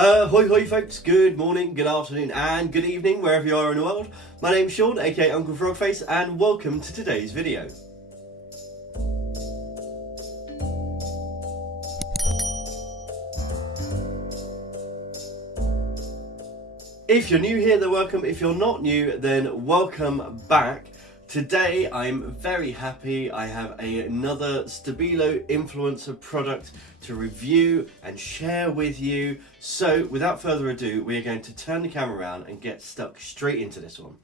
Hoi hoi folks, good morning, good afternoon and good evening wherever you are in the world. My name's Sean, aka Uncle Frogface, and welcome to today's video. If you're new here, then welcome. If you're not new, then welcome back. Today I'm very happy. I have another Stabilo influencer product to review and share with you. So without further ado, we are going to turn the camera around and get stuck straight into this one.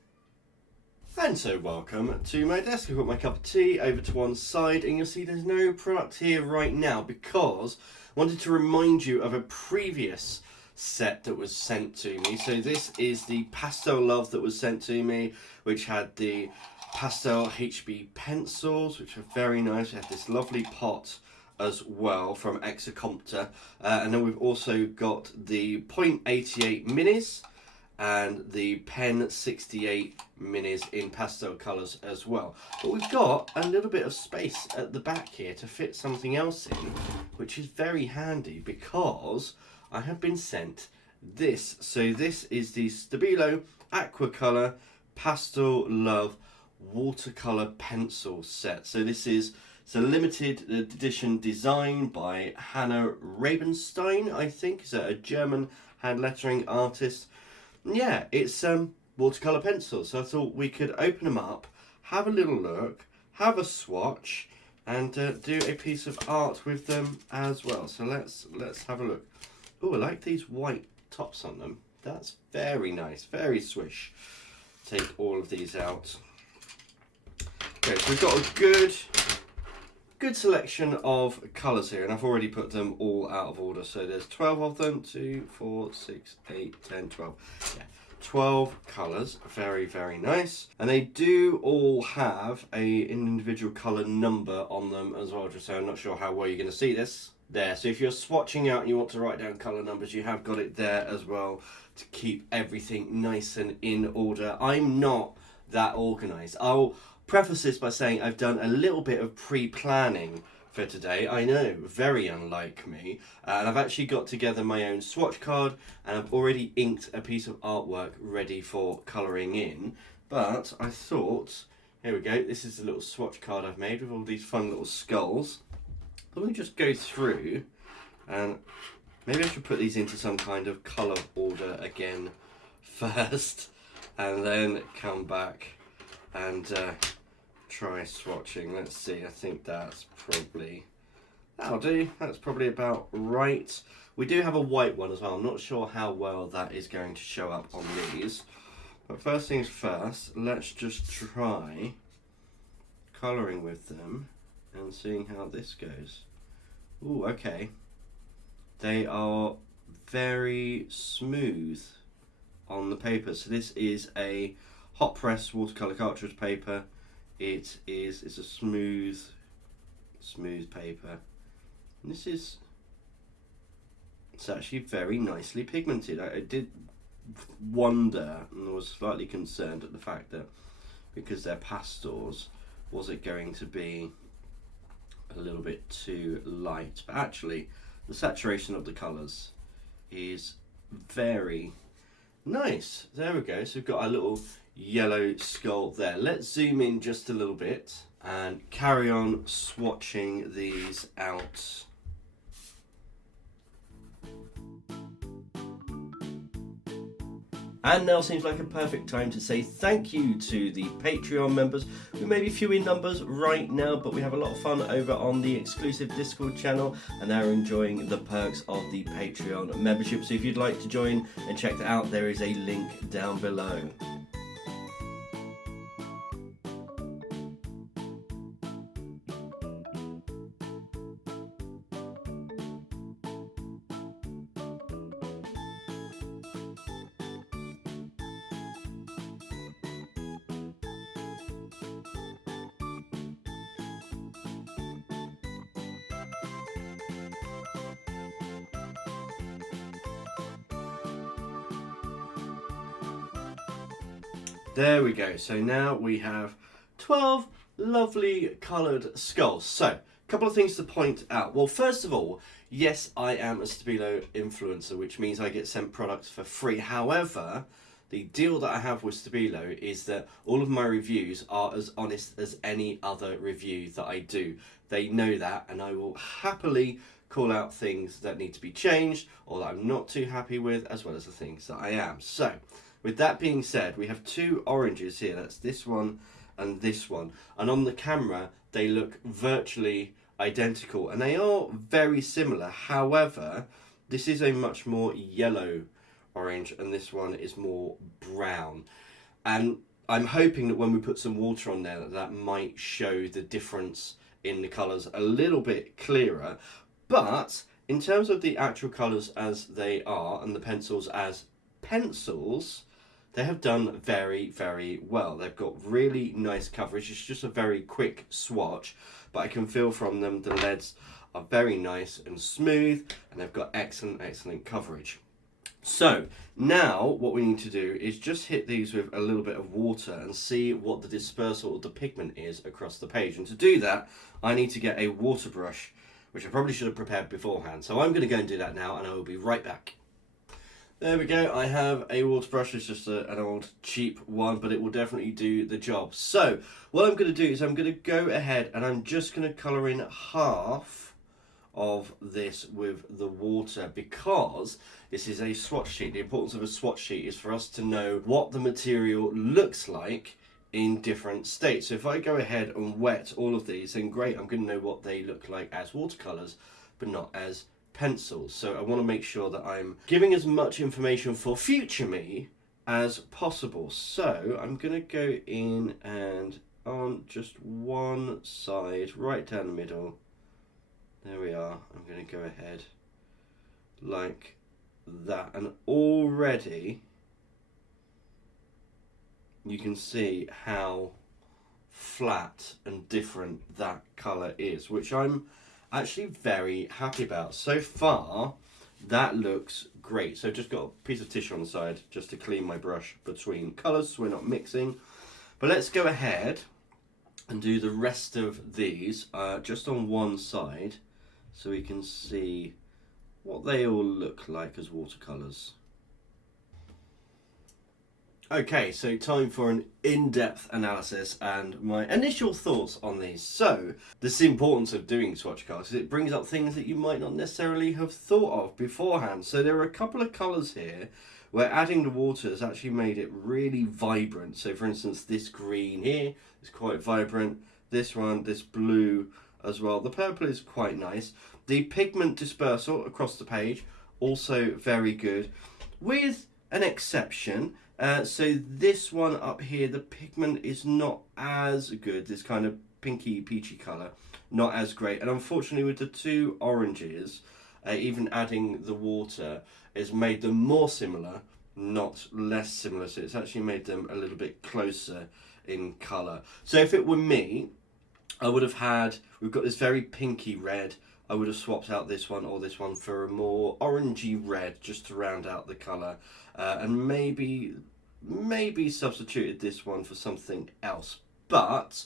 And so welcome to my desk. I've got my cup of tea over to one side, and you'll see there's no product here right now because I wanted to remind you of a previous set that was sent to me. So this is the Pastel-Love that was sent to me, which had the pastel HB pencils, which are very nice. We have this lovely pot as well from Exacompta, and then we've also got the .88 minis and the Pen 68 minis in pastel colours as well. But we've got a little bit of space at the back here to fit something else in, which is very handy because I have been sent this. So this is the Stabilo Aquacolor Pastel-Love Watercolour pencil set. So this is a limited edition design by Hannah Rabenstein, I think. Is a German hand lettering artist. Yeah, it's watercolour pencils. So I thought we could open them up, have a little look, have a swatch, and do a piece of art with them as well. So let's have a look. Oh, I like these white tops on them. That's very nice, very swish. Take all of these out. Okay, so we've got a good selection of colours here, and I've already put them all out of order. So there's 12 of them, 2, 4, 6, 8, 10, 12. Yeah, 12 colours, very, very nice. And they do all have an individual colour number on them as well, just so I'm not sure how well you're going to see this. There, so if you're swatching out and you want to write down colour numbers, you have got it there as well to keep everything nice and in order. I'm not that organised. I'll preface this by saying I've done a little bit of pre-planning for today. I know, very unlike me. And I've actually got together my own swatch card, and I've already inked a piece of artwork ready for colouring in. But I thought, here we go, this is the little swatch card I've made with all these fun little skulls. Let me just go through, and maybe I should put these into some kind of colour order again first, and then come back and try swatching. Let's see, I think that'll do. That's probably about right. We do have a white one as well. I'm not sure how well that is going to show up on these. But first things first, let's just try colouring with them and seeing how this goes. Ooh, okay. They are very smooth on the paper. So this is a hot press watercolour cartridge paper. It's a smooth paper. And it's actually very nicely pigmented. I did wonder and was slightly concerned at the fact that because they're pastels, was it going to be a little bit too light? But actually the saturation of the colours is very nice. There we go. So we've got our little yellow skull there. Let's zoom in just a little bit and carry on swatching these out. And now seems like a perfect time to say thank you to the Patreon members. We may be few in numbers right now, but we have a lot of fun over on the exclusive Discord channel, and they're enjoying the perks of the Patreon membership. So if you'd like to join and check that out, there is a link down below. There we go. So now we have 12 lovely coloured skulls. So Couple of things to point out. Well, first of all, yes, I am a Stabilo influencer, which means I get sent products for free. However, the deal that I have with Stabilo is that all of my reviews are as honest as any other review that I do. They know that, and I will happily call out things that need to be changed or that I'm not too happy with, as well as the things that I am. So, with that being said, we have two oranges here. That's this one and this one. And on the camera, they look virtually identical, and they are very similar. However, this is a much more yellow orange and this one is more brown, and I'm hoping that when we put some water on there that might show the difference in the colours a little bit clearer. But in terms of the actual colours as they are and the pencils as pencils, they have done very, very well. They've got really nice coverage. It's just a very quick swatch, but I can feel from them the leads are very nice and smooth, and they've got excellent coverage. So now what we need to do is just hit these with a little bit of water and see what the dispersal of the pigment is across the page. And to do that, I need to get a water brush, which I probably should have prepared beforehand. So I'm going to go and do that now, and I will be right back. There we go, I have a water brush. It's just an old cheap one, but it will definitely do the job. So what I'm going to do is I'm going to go ahead and I'm just going to colour in half of this with the water, because this is a swatch sheet. The importance of a swatch sheet is for us to know what the material looks like in different states. So if I go ahead and wet all of these, then great, I'm going to know what they look like as watercolours, but not as pencils. So I want to make sure that I'm giving as much information for future me as possible. So I'm going to go in and on just one side, right down the middle. There we are. I'm going to go ahead like that, and already you can see how flat and different that colour is, which I'm actually very happy about. So far, that looks great. So I've just got a piece of tissue on the side just to clean my brush between colours so we're not mixing. But let's go ahead and do the rest of these just on one side, so we can see what they all look like as watercolours. Okay, so time for an in-depth analysis and my initial thoughts on these. So, the importance of doing swatch cards is it brings up things that you might not necessarily have thought of beforehand. So there are a couple of colours here where adding the water has actually made it really vibrant. So for instance, this green here is quite vibrant. This one, this blue as well. The purple is quite nice. The pigment dispersal across the page, also very good, with an exception. So this one up here, the pigment is not as good. This kind of pinky peachy colour, not as great. And unfortunately with the two oranges, even adding the water has made them more similar, not less similar. So it's actually made them a little bit closer in colour. So if it were me, I would have had, we've got this very pinky red, I would have swapped out this one or this one for a more orangey red just to round out the colour, and maybe substituted this one for something else. But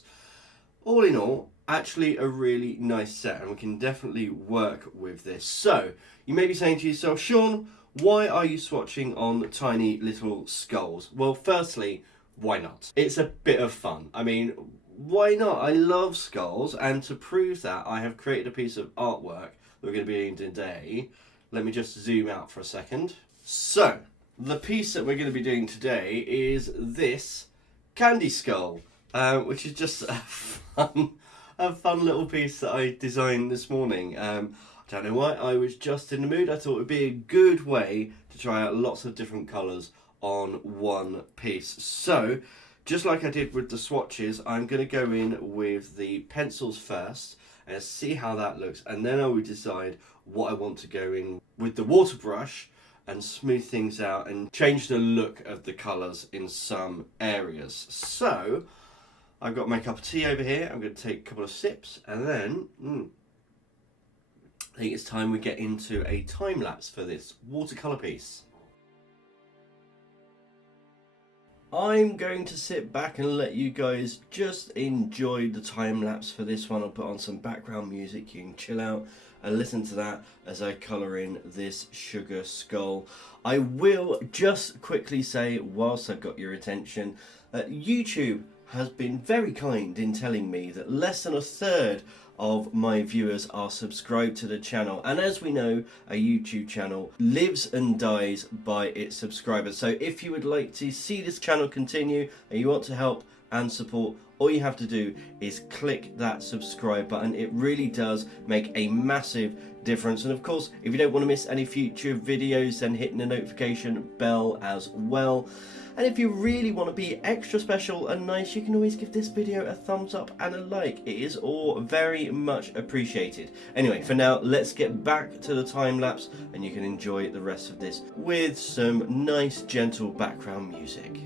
all in all, actually a really nice set, and we can definitely work with this. So you may be saying to yourself, Sean, why are you swatching on tiny little skulls? Well, firstly, why not? It's a bit of fun. I mean, why not? I love skulls, and to prove that, I have created a piece of artwork that we're going to be doing today. Let me just zoom out for a second. So, the piece that we're going to be doing today is this candy skull, which is just a fun little piece that I designed this morning. I don't know why, I was just in the mood. I thought it would be a good way to try out lots of different colours on one piece. So, just like I did with the swatches, I'm going to go in with the pencils first and see how that looks, and then I will decide what I want to go in with the water brush and smooth things out and change the look of the colours in some areas. So I've got my cup of tea over here. I'm going to take a couple of sips, and then I think it's time we get into a time lapse for this watercolour piece. I'm going to sit back and let you guys just enjoy the time lapse for this one. I'll put on some background music, you can chill out and listen to that as I colour in this sugar skull. I will just quickly say, whilst I've got your attention, that YouTube has been very kind in telling me that less than a third of my viewers are subscribed to the channel, and as we know, a YouTube channel lives and dies by its subscribers. So if you would like to see this channel continue and you want to help and support, all you have to do is click that subscribe button. It really does make a massive difference. And of course, if you don't want to miss any future videos, then hitting the notification bell as well. And if you really want to be extra special and nice, you can always give this video a thumbs up and a like. It is all very much appreciated. Anyway, for now, let's get back to the time lapse and you can enjoy the rest of this with some nice, gentle background music.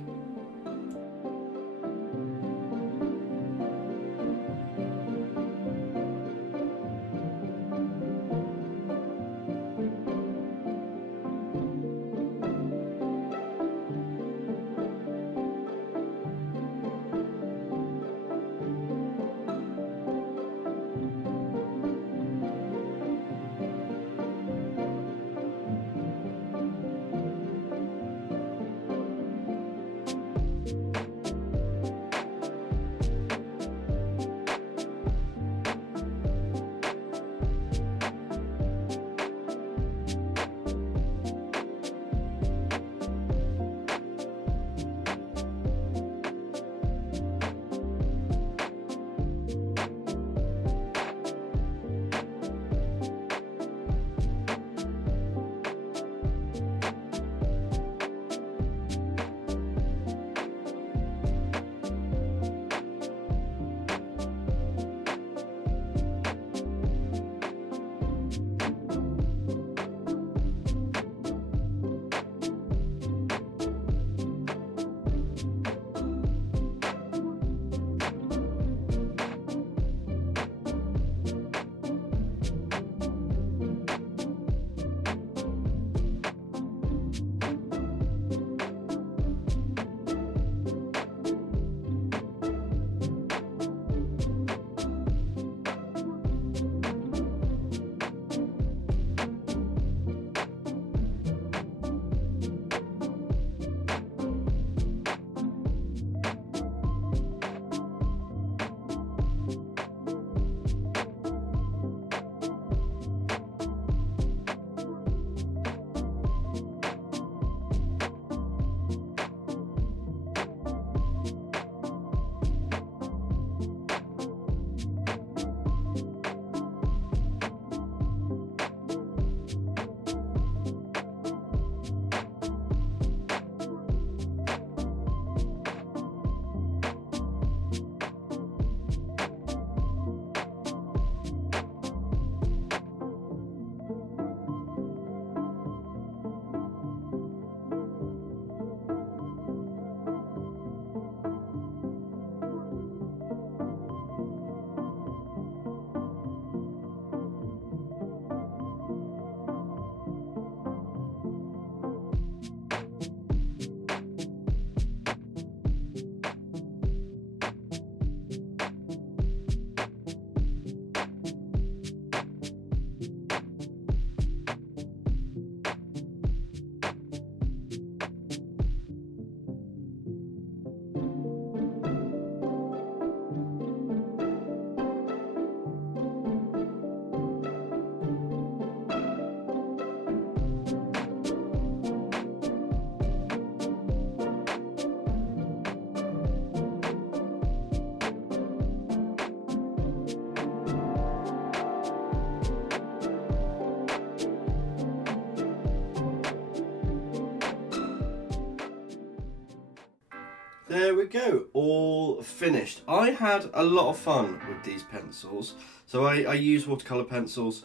There we go, all finished. I had a lot of fun with these pencils. So I use watercolour pencils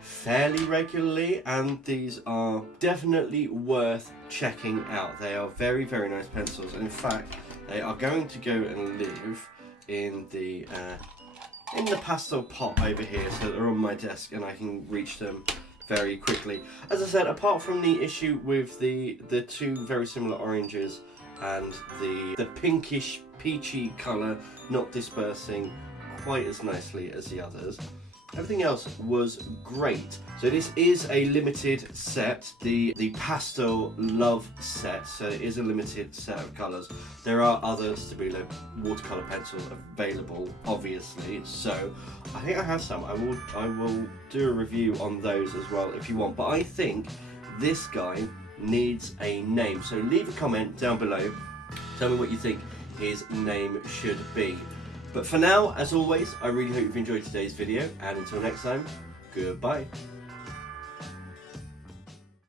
fairly regularly, and these are definitely worth checking out. They are very, very nice pencils. In fact, they are going to go and live in the pastel pot over here, so they're on my desk and I can reach them very quickly. As I said, apart from the issue with the two very similar oranges and the pinkish peachy colour not dispersing quite as nicely as the others. Everything else was great. So this is a limited set, the Pastel-Love set, so it is a limited set of colours. There are other Stabilo watercolour pencils available, obviously, so I think I have some. I will do a review on those as well if you want, but I think this guy needs a name. So leave a comment down below, tell me what you think his name should be. But for now, as always, I really hope you've enjoyed today's video, and until next time, goodbye.